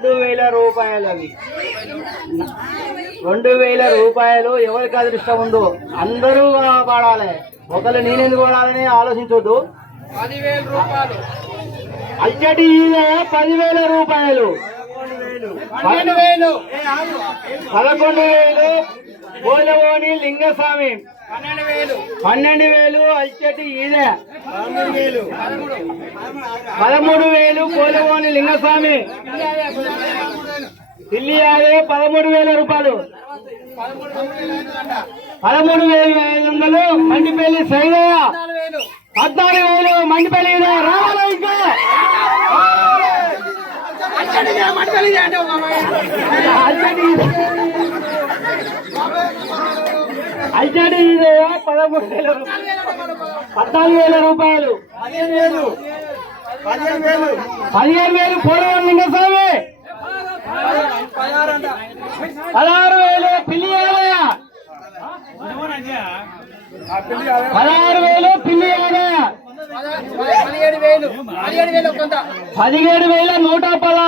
రెండు వేల రూపాయలు అవి రెండు వేల రూపాయలు ఎవరికి అదృష్టం ఉందో అందరూ వాడాలి. ఒకరు నేనెందుకు వాడాలని ఆలోచించొద్దు. పదివేల రూపాయలు. అచ్చటి పదివేల రూపాయలు. పన్నెండు వేలు. పదకొండు వేలు. బోలవోని లింగస్వామి. పన్నెండు వేలు. అచ్చటి ఈద పదమూడు వేలు. పోలవోని లింగస్వామి. ఢిల్లీ యాదే పదమూడు వేల రూపాయలు. పదమూడు వేల ఐదు వందలు మండిపల్లి సైదయ్య పద్నాలుగు వేలు. మండిపల్లి రావాలి అయితే ఇదే పదమూడు వేల పద్నాలుగు వేల రూపాయలు పదిహేను వేలు పదిహేను వేలు పదిహేను వేలు పోలవరం లింగస్వామి పదహారు వేలు పిల్లి ఆదాయ పదహారు వేలు పిల్లి ఆదాయ పదిహేడు వేలు పదిహేడు వేల నూట పదహారు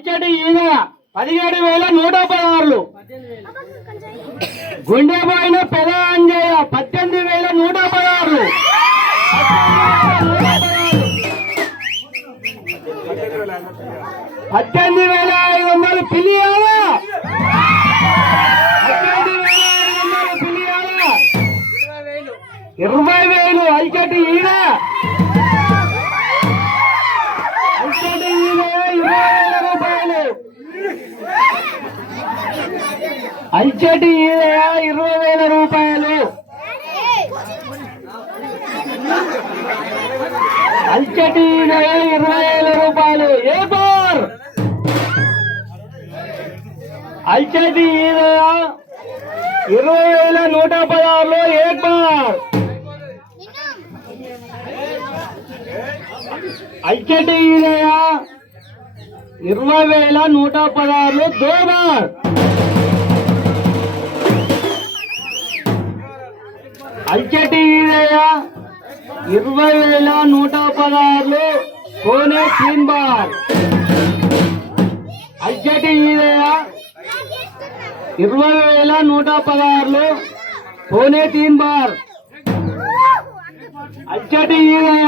అల్చడి ఈగ పదిహేడు వేల నూట పదహారులు. గుండెపోయిన పెద అంజయ్య పద్దెనిమిది వేల నూట పదహారులు. పద్దెనిమిది వేల ఐదు వందలు పిలియాలా. ఇరవై వేలు. ఐకటి వేలు రూపాయలు ఇరవై వేల రూపాయలు. అల్చటి ఇరవై వేల రూపాయలు. ఏ బార్? అల్చటి ఇరవై వేల నూట పదహారులో ఏ బార్? అల్చటి ఈగ ఇరవై వేల నూట పదహారు దోబార్ అల్చటి ఇరవై వేల నూట పదహారు కోనే క్లీన్ బార్ అల్చటి ఈగ ఇరవై వేల నూట పదహారు పోనే తీన్ బార్ అచ్చటి ఈగయ